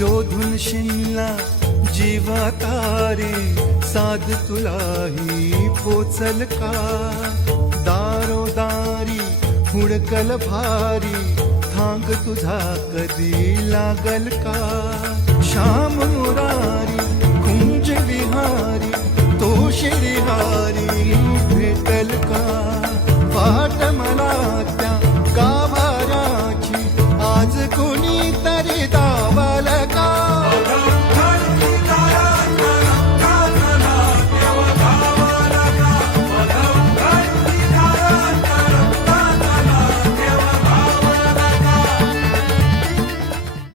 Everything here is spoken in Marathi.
शोधून शिनला जीवा तारे साध तुलाही पोचल का दारोदारी हुडकल भारी थांग तुझा कधी लागल का श्याम मुरारी कुंज विहारी तो शिरिहारी भेटल का वाट मला त्या गाभाऱ्याची आज कोणी